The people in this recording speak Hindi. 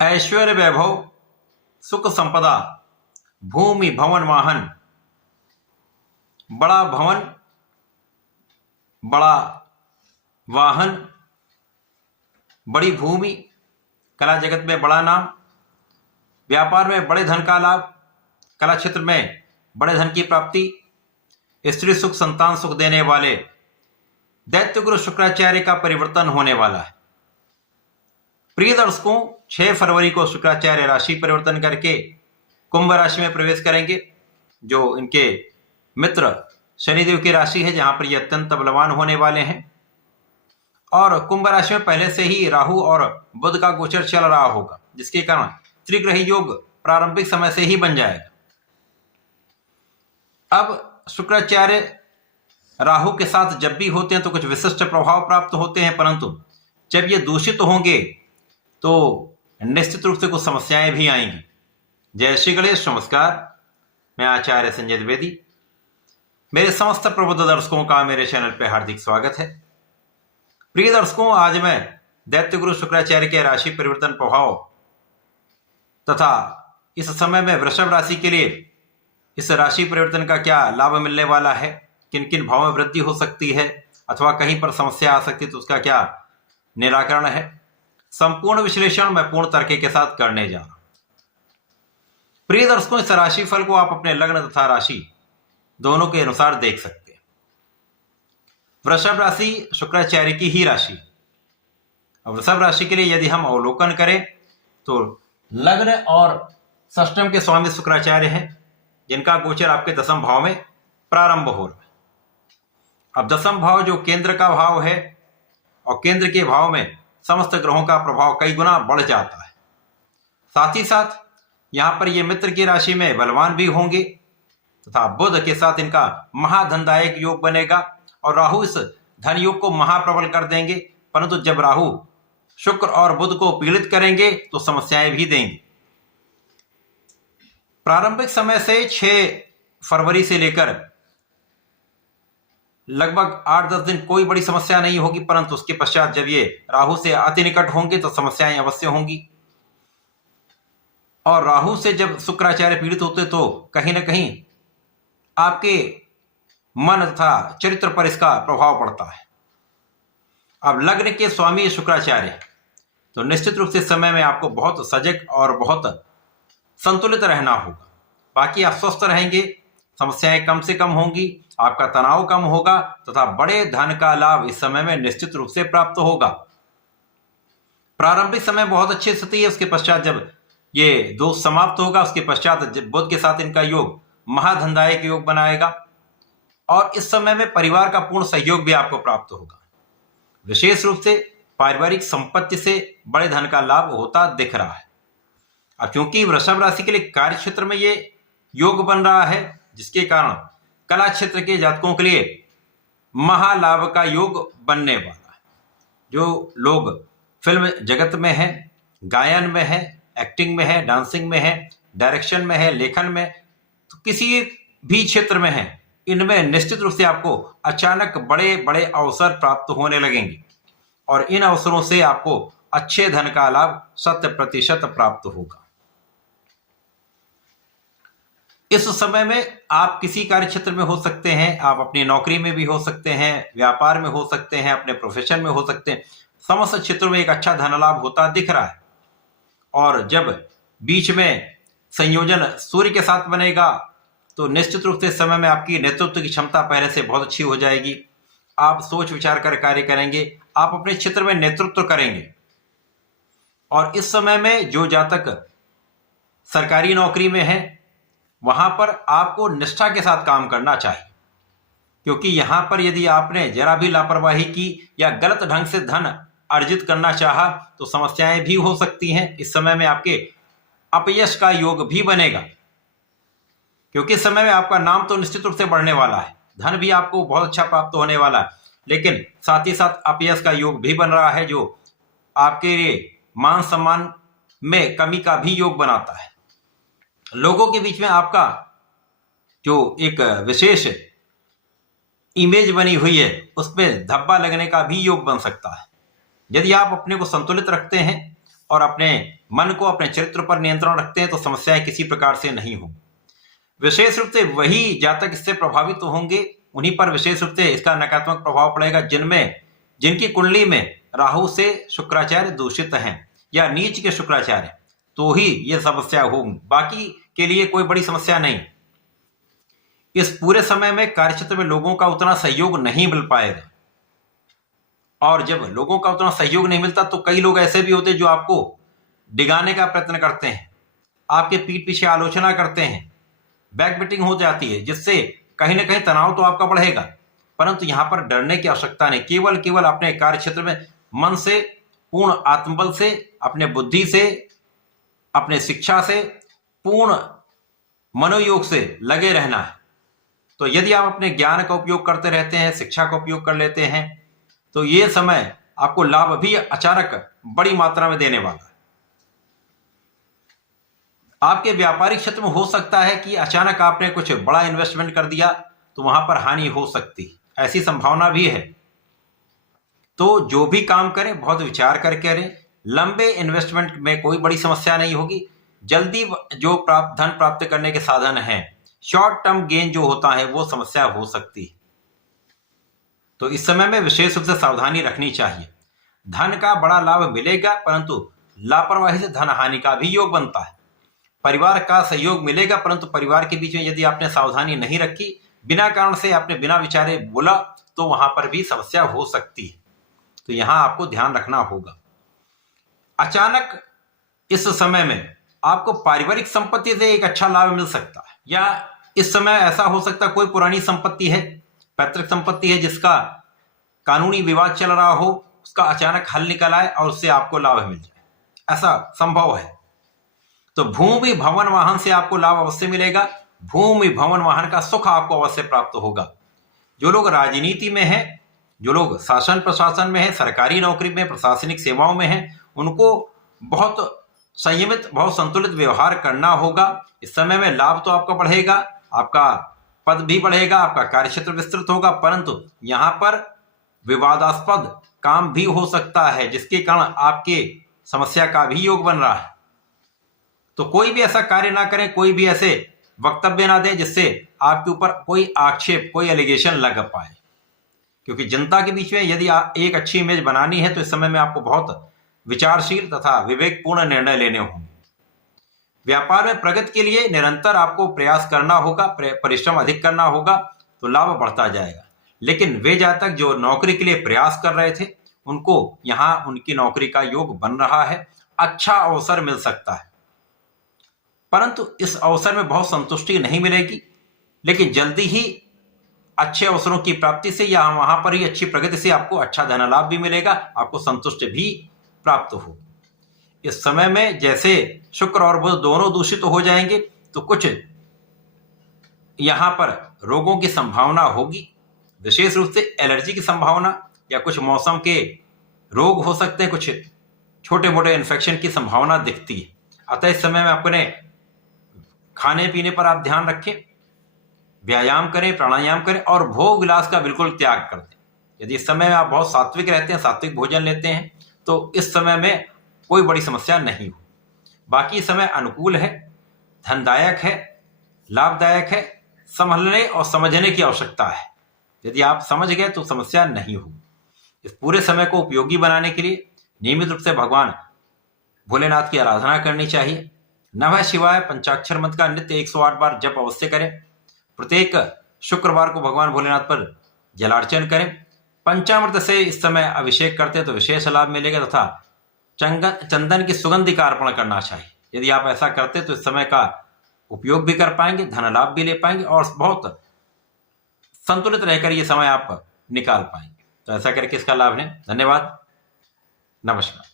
ऐश्वर्य वैभव सुख संपदा भूमि भवन वाहन। बड़ा भवन, बड़ा वाहन, बड़ी भूमि, कला जगत में बड़ा नाम, व्यापार में बड़े धन का लाभ, कला क्षेत्र में बड़े धन की प्राप्ति, स्त्री सुख, संतान सुख देने वाले दैत्य गुरु शुक्राचार्य का परिवर्तन होने वाला है। प्रिय दर्शकों, 6 फरवरी को शुक्राचार्य राशि परिवर्तन करके कुंभ राशि में प्रवेश करेंगे, जो इनके मित्र शनिदेव की राशि है, जहां पर ये अत्यंत बलवान होने वाले हैं। और कुंभ राशि में पहले से ही राहु और बुध का गोचर चल रहा होगा, जिसके कारण त्रिग्रही योग प्रारंभिक समय से ही बन जाएगा। अब शुक्राचार्य राहु के साथ जब भी होते हैं तो कुछ विशिष्ट प्रभाव प्राप्त होते हैं, परंतु जब ये दूषित होंगे तो निश्चित रूप से कुछ समस्याएं भी आएंगी। जय श्री गणेश, नमस्कार। मैं आचार्य संजय द्विवेदी। मेरे समस्त प्रबुद्ध दर्शकों का मेरे चैनल पर हार्दिक स्वागत है। प्रिय दर्शकों, आज मैं दैत्य गुरु शुक्राचार्य के राशि परिवर्तन प्रभाव तथा इस समय में वृषभ राशि के लिए इस राशि परिवर्तन का क्या लाभ मिलने वाला है, किन किन भावों में वृद्धि हो सकती है अथवा कहीं पर समस्या आ सकती है तो उसका क्या निराकरण है, संपूर्ण विश्लेषण मैं पूर्ण तर्क के साथ करने जा रहा हूं। प्रिय दर्शकों, इस राशि फल को आप अपने लग्न तथा राशि दोनों के अनुसार देख सकते हैं। वृषभ राशि शुक्राचार्य की ही राशि। अब वृषभ राशि के लिए यदि हम अवलोकन करें तो लग्न और षष्टम के स्वामी शुक्राचार्य हैं, जिनका गोचर आपके दसम भाव में प्रारंभ हो रहा है। अब दसम भाव जो केंद्र का भाव है, और केंद्र के भाव में समस्त ग्रहों का प्रभाव कई गुना बढ़ जाता है। साथ ही साथ यहां पर ये मित्र की राशि में बलवान भी होंगे तथा बुध के साथ इनका महाधनदायक योग बनेगा, और राहु इस धन योग को महाप्रबल कर देंगे। परंतु जब राहु शुक्र और बुध को पीड़ित करेंगे तो समस्याएं भी देंगे। प्रारंभिक समय से 6 फरवरी से लेकर लगभग 8-10 दिन कोई बड़ी समस्या नहीं होगी, परंतु उसके पश्चात जब ये राहु से अति निकट होंगे तो समस्याएं अवश्य होंगी। और राहु से जब शुक्राचार्य पीड़ित होते तो कहीं ना कहीं आपके मन तथा चरित्र पर इसका प्रभाव पड़ता है। अब लग्न के स्वामी शुक्राचार्य, तो निश्चित रूप से समय में आपको बहुत सजग और बहुत संतुलित रहना होगा। बाकी आप स्वस्थ रहेंगे, समस्याएं कम से कम होंगी, आपका तनाव कम होगा तथा बड़े धन का लाभ इस समय में निश्चित रूप से प्राप्त होगा। प्रारंभिक समय बहुत अच्छी स्थिति है, उसके पश्चात जब ये दोष समाप्त होगा, उसके पश्चात बुध के साथ इनका योग महाधनदायक योग बनाएगा, और इस समय में परिवार का पूर्ण सहयोग भी आपको प्राप्त होगा। विशेष रूप से पारिवारिक संपत्ति से बड़े धन का लाभ होता दिख रहा है। अब क्योंकि वृषभ राशि के लिए कार्य क्षेत्र में ये योग बन रहा है, जिसके कारण कला क्षेत्र के जातकों के लिए महालाभ का योग बनने वाला है। जो लोग फिल्म जगत में हैं, गायन में है, एक्टिंग में है, डांसिंग में है, डायरेक्शन में है, लेखन में, तो किसी भी क्षेत्र में है, इनमें निश्चित रूप से आपको अचानक बड़े बड़े अवसर प्राप्त होने लगेंगे, और इन अवसरों से आपको अच्छे धन का लाभ 100% प्राप्त होगा। इस समय में आप किसी कार्य क्षेत्र में हो सकते हैं, आप अपनी नौकरी में भी हो सकते हैं, व्यापार में हो सकते हैं, अपने प्रोफेशन में हो सकते हैं, समस्त क्षेत्रों में एक अच्छा धन लाभ होता दिख रहा है। और जब बीच में संयोजन सूर्य के साथ बनेगा तो निश्चित रूप से समय में आपकी नेतृत्व की क्षमता पहले से बहुत अच्छी हो जाएगी। आप सोच विचार कर कार्य करेंगे, आप अपने क्षेत्र में नेतृत्व करेंगे। और इस समय में जो जातक सरकारी नौकरी में है, वहां पर आपको निष्ठा के साथ काम करना चाहिए, क्योंकि यहां पर यदि आपने जरा भी लापरवाही की या गलत ढंग से धन अर्जित करना चाहा तो समस्याएं भी हो सकती हैं। इस समय में आपके अपयश का योग भी बनेगा, क्योंकि इस समय में आपका नाम तो निश्चित रूप से बढ़ने वाला है, धन भी आपको बहुत अच्छा प्राप्त होने वाला है, लेकिन साथ ही साथ अपयश का योग भी बन रहा है, जो आपके लिए मान सम्मान में कमी का भी योग बनाता है। लोगों के बीच में आपका जो एक विशेष इमेज बनी हुई है, उसमें धब्बा लगने का भी योग बन सकता है। यदि आप अपने को संतुलित रखते हैं और अपने मन को, अपने चरित्र पर नियंत्रण रखते हैं तो समस्याएं किसी प्रकार से नहीं होंगी। विशेष रूप से वही जातक इससे प्रभावित होंगे, उन्हीं पर विशेष रूप से इसका नकारात्मक प्रभाव पड़ेगा जिनकी कुंडली में राहु से शुक्राचार्य दूषित हैं या नीच के शुक्राचार्य, तो ही ये समस्या होगी। बाकी के लिए कोई बड़ी समस्या नहीं। इस पूरे समय में कार्यक्षेत्र में लोगों का उतना सहयोग नहीं मिल पाएगा, और जब लोगों का उतना सहयोग नहीं मिलता तो कई लोग ऐसे भी होते हैं जो आपको डिगाने का प्रयत्न करते हैं, आपके पीठ पीछे आलोचना करते हैं, बैकबिटिंग हो जाती है, जिससे कहीं ना कहीं तनाव तो आपका बढ़ेगा। परंतु यहां पर डरने की आवश्यकता नहीं। केवल अपने कार्य क्षेत्र में मन से, पूर्ण आत्मबल से, अपने बुद्धि से, अपने शिक्षा से, पूर्ण मनोयोग से लगे रहना है। तो यदि आप अपने ज्ञान का उपयोग करते रहते हैं, शिक्षा का उपयोग कर लेते हैं, तो ये समय आपको लाभ भी अचानक बड़ी मात्रा में देने वाला है। आपके व्यापारिक क्षेत्र में हो सकता है कि अचानक आपने कुछ बड़ा इन्वेस्टमेंट कर दिया तो वहां पर हानि हो सकती, ऐसी संभावना भी है। तो जो भी काम करें बहुत विचार करके करें। लंबे इन्वेस्टमेंट में कोई बड़ी समस्या नहीं होगी। जल्दी जो धन प्राप्त करने के साधन हैं, शॉर्ट टर्म गेन जो होता है वो समस्या हो सकती है। तो इस समय में विशेष रूप से सावधानी रखनी चाहिए। धन का बड़ा लाभ मिलेगा, परंतु लापरवाही से धन हानि का भी योग बनता है। परिवार का सहयोग मिलेगा, परंतु परिवार के बीच में यदि आपने सावधानी नहीं रखी, बिना कारण से आपने बिना विचारे बोला, तो वहां पर भी समस्या हो सकती है। तो यहां आपको ध्यान रखना होगा। अचानक इस समय में आपको पारिवारिक संपत्ति से एक अच्छा लाभ मिल सकता है, या इस समय ऐसा हो सकता है कोई पुरानी संपत्ति है, पैतृक संपत्ति है, जिसका कानूनी विवाद चल रहा हो, उसका अचानक हल निकल आए और उससे आपको लाभ मिल जाए, ऐसा संभव है। तो भूमि भवन वाहन से आपको लाभ अवश्य मिलेगा। भूमि भवन वाहन का सुख आपको अवश्य प्राप्त होगा। जो लोग राजनीति में हैं, जो लोग शासन प्रशासन में हैं, सरकारी नौकरी में, प्रशासनिक सेवाओं में हैं, उनको बहुत संयमित, बहुत संतुलित व्यवहार करना होगा। इस समय में लाभ तो आपका बढ़ेगा, आपका पद भी बढ़ेगा, आपका कार्यक्षेत्र विस्तृत होगा, परंतु यहां पर विवादास्पद काम भी हो सकता है, जिसके कारण आपके समस्या का भी योग बन रहा है। तो कोई भी ऐसा कार्य ना करें, कोई भी ऐसे वक्तव्य ना दें जिससे आपके ऊपर कोई आक्षेप, कोई एलिगेशन लग पाए, क्योंकि जनता के बीच में यदि एक अच्छी इमेज बनानी है तो इस समय में आपको बहुत विचारशील तथा विवेकपूर्ण निर्णय लेने होंगे। व्यापार में प्रगति के लिए निरंतर आपको प्रयास करना होगा, परिश्रम अधिक करना होगा, तो लाभ बढ़ता जाएगा। लेकिन वे जातक जो नौकरी के लिए प्रयास कर रहे थे, उनको यहाँ उनकी नौकरी का योग बन रहा है, अच्छा अवसर मिल सकता है, परंतु इस अवसर में बहुत संतुष्टि नहीं मिलेगी। लेकिन जल्दी ही अच्छे अवसरों की प्राप्ति से या वहां पर ही अच्छी प्रगति से आपको अच्छा धन लाभ भी मिलेगा, आपको संतुष्टि भी प्राप्त हो। इस समय में जैसे शुक्र और बुध दोनों दूषित हो जाएंगे, तो कुछ यहां पर रोगों की संभावना होगी, विशेष रूप से एलर्जी की संभावना, या कुछ मौसम के रोग हो सकते हैं, कुछ छोटे मोटे इन्फेक्शन की संभावना दिखती है। अतः इस समय में अपने खाने पीने पर आप ध्यान रखें, व्यायाम करें, प्राणायाम करें और भोग विलास का बिल्कुल त्याग कर दें। यदि इस समय में आप बहुत सात्विक रहते हैं, सात्विक भोजन लेते हैं, तो इस समय में कोई बड़ी समस्या नहीं हो। बाकी समय अनुकूल है, धनदायक है, लाभदायक है। संभलने और समझने की आवश्यकता है। यदि आप समझ गए तो समस्या नहीं होगी। इस पूरे समय को उपयोगी बनाने के लिए नियमित रूप से भगवान भोलेनाथ की आराधना करनी चाहिए। नमः शिवाय पंचाक्षर मंत्र का नित्य 108 बार जप अवश्य करें। प्रत्येक शुक्रवार को भगवान भोलेनाथ पर जलार्चन करें। पंचामृत से इस समय अभिषेक करते तो विशेष लाभ मिलेगा, तथा चंदन की सुगंधि का अर्पण करना चाहिए। यदि आप ऐसा करते तो इस समय का उपयोग भी कर पाएंगे, धन लाभ भी ले पाएंगे और बहुत संतुलित रहकर ये समय आप निकाल पाएंगे। तो ऐसा करके इसका लाभ लें। धन्यवाद, नमस्कार।